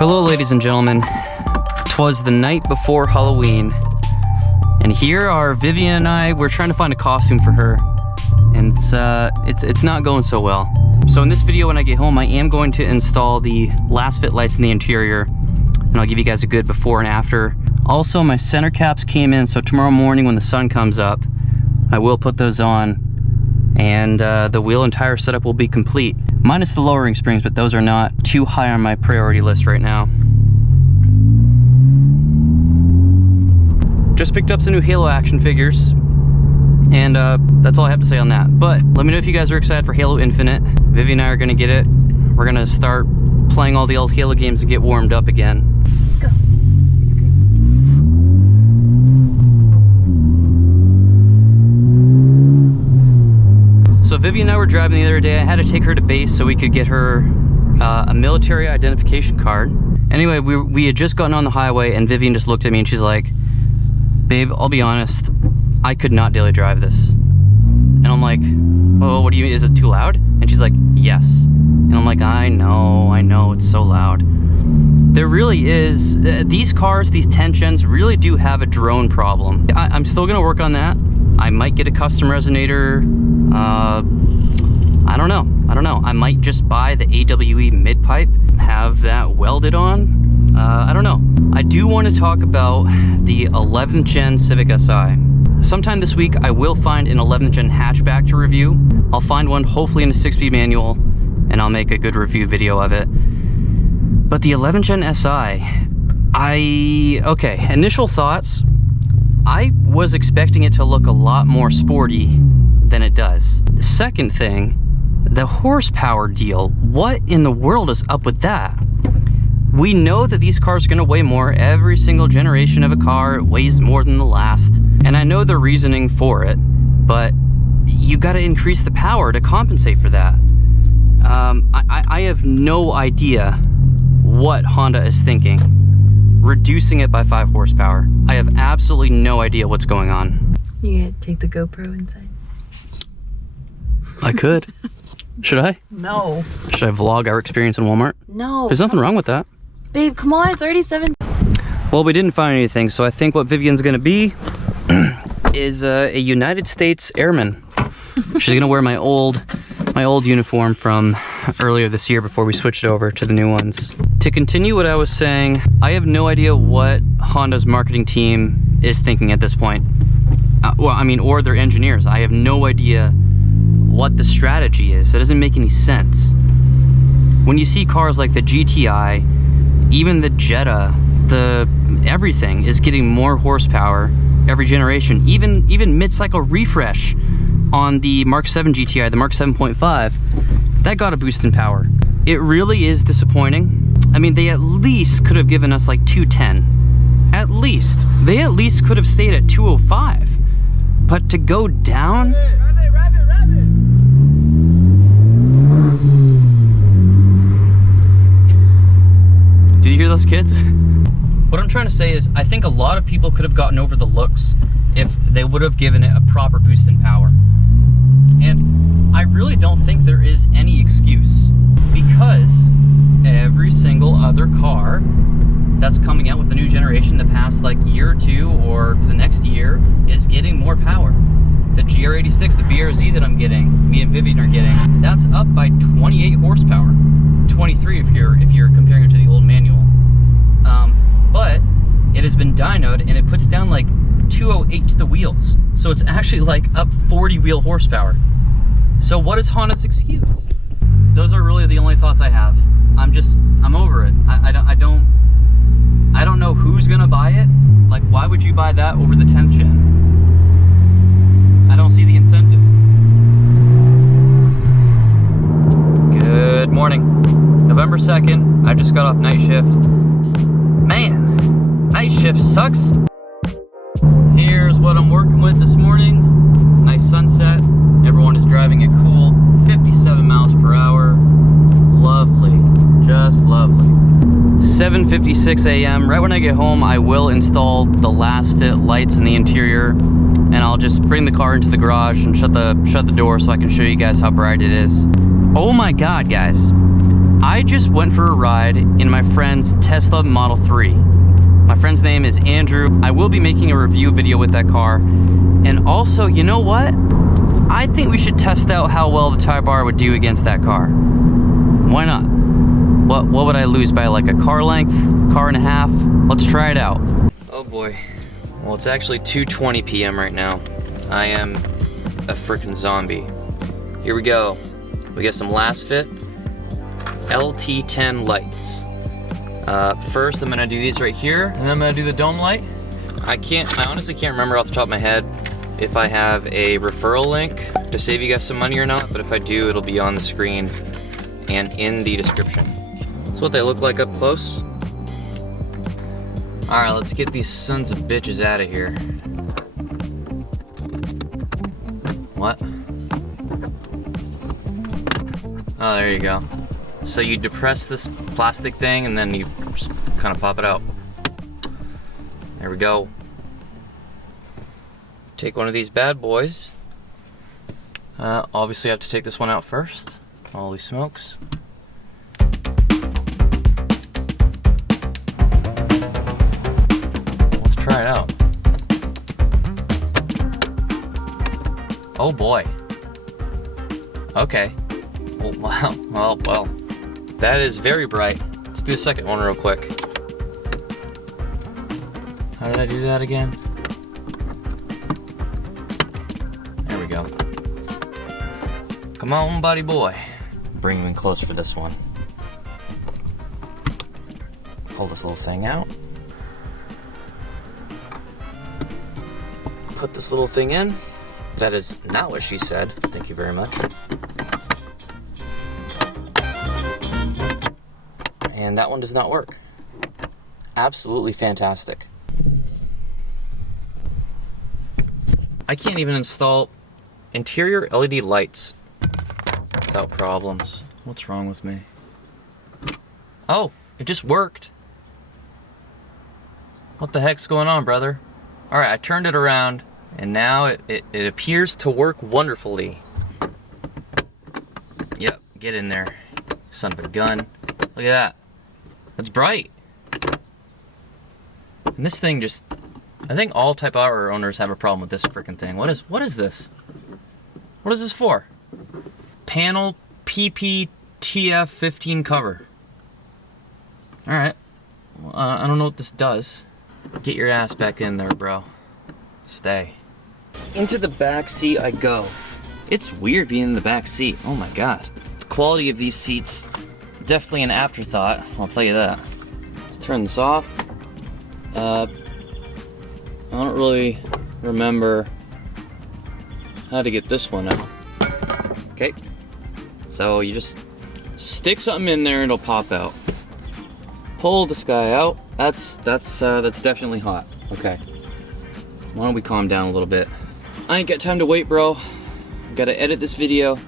Hello ladies and gentlemen, 'twas the night before Halloween, and here are Vivian and I. We're trying to find a costume for her, and it's not going so well. So in this video when I get home, I am going to install the Lasfit lights in the interior, and I'll give you guys a good before and after. Also, my center caps came in, so tomorrow morning when the sun comes up, I will put those on, and the wheel and tire setup will be complete. Minus the lowering springs, but those are not too high on my priority list right now. Just picked up some new Halo action figures, and that's all I have to say on that. But let me know if you guys are excited for Halo Infinite. Vivi and I are gonna get it. We're gonna start playing all the old Halo games and get warmed up again. Go. So Vivi and I were driving the other day. I had to take her to base so we could get her a military identification card. Anyway, we had just gotten on the highway, and Vivian just looked at me and she's like, "Babe, I'll be honest, I could not daily drive this." And I'm like, "Oh, what do you mean? Is it too loud?" And she's like, "Yes." And I'm like, I know, it's so loud. There really is. These cars, these 10 gens really do have a drone problem. I'm still gonna work on that. I might get a custom resonator. I don't know. I might just buy the AWE mid pipe, have that welded on. I don't know. I do want to talk about the 11th gen Civic Si. Sometime this week, I will find an 11th gen hatchback to review. I'll find one hopefully in a 6-speed manual, and I'll make a good review video of it. But the 11th gen Si, okay, initial thoughts. I was expecting it to look a lot more sporty than it does. The second thing, the horsepower deal. What in the world is up with that? We know that these cars are gonna weigh more. Every single generation of a car weighs more than the last. And I know the reasoning for it, but you gotta increase the power to compensate for that. I have no idea what Honda is thinking, reducing it by 5 horsepower. I have absolutely no idea what's going on. You gonna take the GoPro inside? I could. Should I? No. Should I vlog our experience in Walmart? No. There's nothing wrong with that. Babe, come on, it's already 7. Well, we didn't find anything, so I think what Vivian's gonna be is a United States Airman. She's gonna wear my old uniform from earlier this year before we switched over to the new ones. To continue what I was saying, I have no idea what Honda's marketing team is thinking at this point. Or their engineers. I have no idea what the strategy is. It doesn't make any sense. When you see cars like the GTI, even the Jetta, everything is getting more horsepower every generation. Even mid-cycle refresh on the Mark 7 GTI, the Mark 7.5, that got a boost in power. It really is disappointing. I mean, they at least could have given us like 210. At least. They at least could have stayed at 205. But to go down? Rabbit. Did you hear those kids? What I'm trying to say is, I think a lot of people could have gotten over the looks if they would have given it a proper boost in power. And I really don't think there is any excuse, because every single other car that's coming out with the new generation the past like year or two or the next year is getting more power. The GR86, the BRZ that I'm getting, me and Vivian are getting, that's up by 28 horsepower. 23 if you're comparing it to the old manual. But it has been dynoed and it puts down like 208 to the wheels. So it's actually like up 40 wheel horsepower. So what is Honda's excuse? Those are really the only thoughts I have. I'm over it. I don't know who's gonna buy it. Like, why would you buy that over the 10th gen? I don't see the incentive. Good morning. November 2nd, I just got off night shift. Man, night shift sucks. Here's what I'm working with this morning. Nice sunset. Everyone is driving it cool. 57 miles per hour. Lovely, just lovely. 7:56 a.m. Right when I get home, I will install the Lasfit lights in the interior, and I'll just bring the car into the garage and shut the door so I can show you guys how bright it is. Oh my God, guys. I just went for a ride in my friend's Tesla Model 3. My friend's name is Andrew. I will be making a review video with that car. And also, you know what? I think we should test out how well the Type R would do against that car. Why not? What would I lose by, like a car length, car and a half? Let's try it out. Oh boy. Well, it's actually 2:20 p.m. right now. I am a freaking zombie. Here we go. We got some Lasfit LT10 lights. First, I'm gonna do these right here, and then I'm gonna do the dome light. I honestly can't remember off the top of my head if I have a referral link to save you guys some money or not, but if I do, it'll be on the screen and in the description. That's what they look like up close. All right, let's get these sons of bitches out of here. What? Oh, there you go. So you depress this plastic thing and then you just kind of pop it out. There we go. Take one of these bad boys. Obviously I have to take this one out first. Holy smokes. Let's try it out. Oh boy. Okay. Oh, wow. Well. That is very bright. Let's do the second one real quick. How did I do that again? There we go. Come on, buddy boy. Bring him in close for this one. Pull this little thing out. Put this little thing in. That is not what she said. Thank you very much. And that one does not work. Absolutely fantastic. I can't even install interior LED lights without problems. What's wrong with me? Oh, it just worked. What the heck's going on, brother? Alright, I turned it around and now it appears to work wonderfully. Yep, get in there, son of a gun. Look at that. That's bright. And this thing just, I think all Type R owners have a problem with this freaking thing. What is this? What is this for? Panel PPTF15 cover. Alright. Well, I don't know what this does. Get your ass back in there, bro. Stay. Into the back seat I go. It's weird being in the back seat. Oh my god. The quality of these seats, definitely an afterthought, I'll tell you that. Let's turn this off. I don't really remember how to get this one out. Okay. So you just stick something in there and it'll pop out. Pull this guy out. That's definitely hot. Okay. Why don't we calm down a little bit? I ain't got time to wait, bro. Gotta edit this video,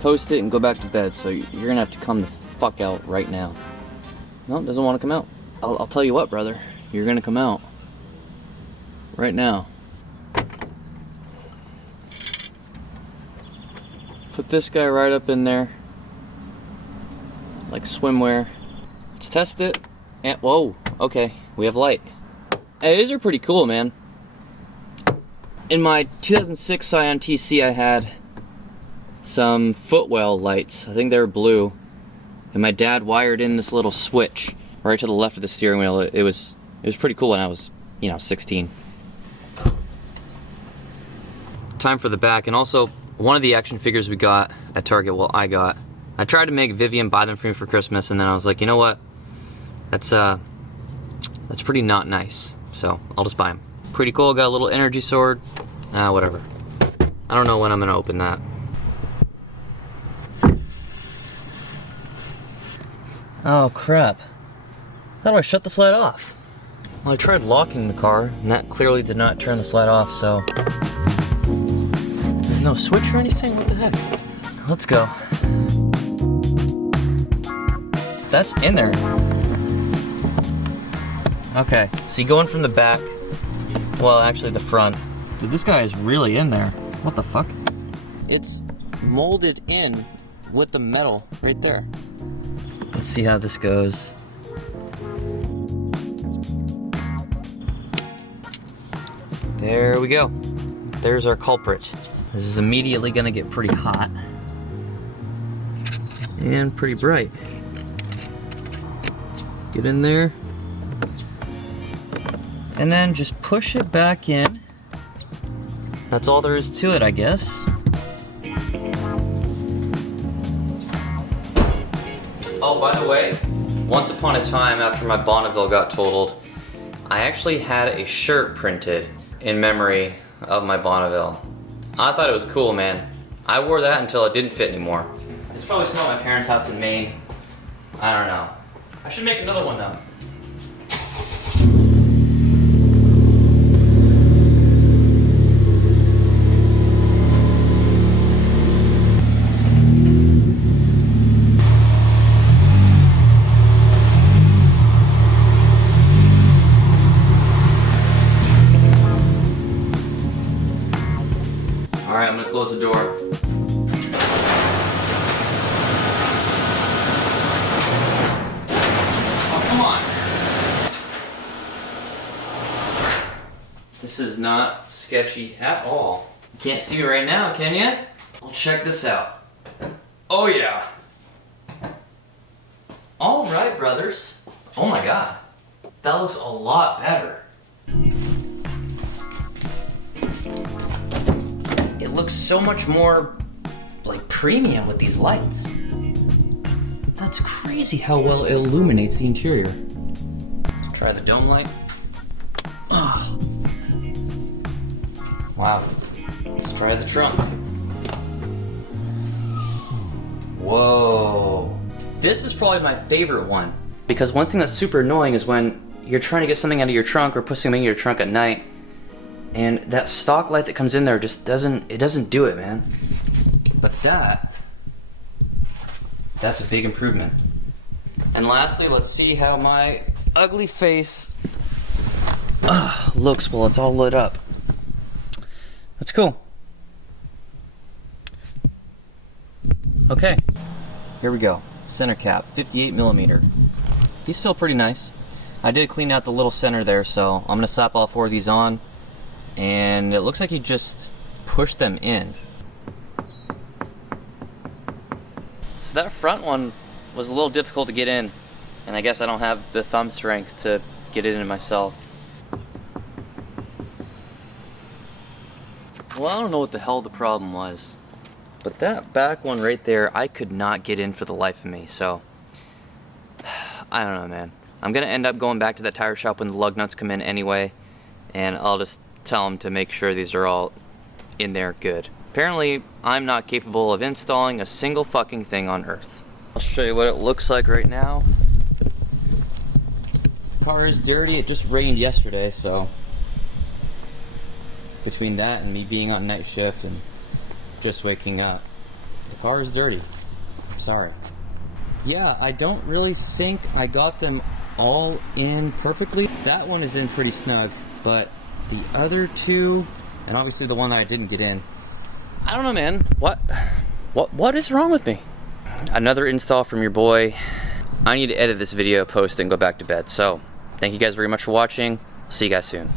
post it, and go back to bed. So you're gonna have to come the fuck out right now. No, it doesn't want to come out. I'll tell you what, brother. You're gonna come out right now. Put this guy right up in there, like swimwear. Let's test it. And whoa, okay, we have light. Hey, these are pretty cool, man. In my 2006 Scion TC, I had some footwell lights. I think they were blue. And my dad wired in this little switch right to the left of the steering wheel. It was pretty cool when I was, 16. Time for the back, and also one of the action figures we got at Target, well, I tried to make Vivian buy them for me for Christmas, and then I was like, you know what? That's pretty not nice. So I'll just buy them. Pretty cool. Got a little energy sword. Whatever. I don't know when I'm gonna open that. Oh crap. How do I shut the slide off? Well, I tried locking the car, and that clearly did not turn the slide off, so... There's no switch or anything? What the heck? Let's go. That's in there. Okay, so you go in from the back. Well, actually the front. Dude, this guy is really in there. What the fuck? It's molded in with the metal right there. Let's see how this goes. There we go. There's our culprit. This is immediately gonna get pretty hot and pretty bright. Get in there and then just push it back in. That's all there is to it, I guess. Oh, by the way, once upon a time after my Bonneville got totaled, I actually had a shirt printed in memory of my Bonneville. I thought it was cool, man. I wore that until it didn't fit anymore. It's probably still at my parents' house in Maine. I don't know. I should make another one though. Alright, I'm gonna close the door. Oh, come on! This is not sketchy at all. You can't see me right now, can you? Well, check this out. Oh yeah! Alright, brothers. Oh my god. That looks a lot better. It looks so much more, like, premium with these lights. That's crazy how well it illuminates the interior. Try the dome light. Oh. Wow. Let's try the trunk. Whoa. This is probably my favorite one. Because one thing that's super annoying is when you're trying to get something out of your trunk or put something in your trunk at night, and that stock light that comes in there just doesn't do it, man. But that's a big improvement. And lastly, let's see how my ugly face looks while it's all lit up. That's cool. Okay, here we go. Center cap, 58mm. These feel pretty nice. I did clean out the little center there, so I'm gonna slap all 4 of these on. And it looks like you just push them in. So that front one was a little difficult to get in, and I guess I don't have the thumb strength to get it in myself. Well, I don't know what the hell the problem was, but that back one right there, I could not get in for the life of me, so I don't know, man. I'm gonna end up going back to that tire shop when the lug nuts come in anyway, and I'll just tell them to make sure these are all in there good. Apparently, I'm not capable of installing a single fucking thing on Earth. I'll show you what it looks like right now. Car is dirty. It just rained yesterday, so between that and me being on night shift and just waking up, the car is dirty. Sorry. Yeah, I don't really think I got them all in perfectly. That one is in pretty snug, but the other two, and obviously the one that I didn't get in, I don't know, man. What is wrong with me? Another install from your boy. I need to edit this video, post it, and go back to bed. So, thank you guys very much for watching. See you guys soon.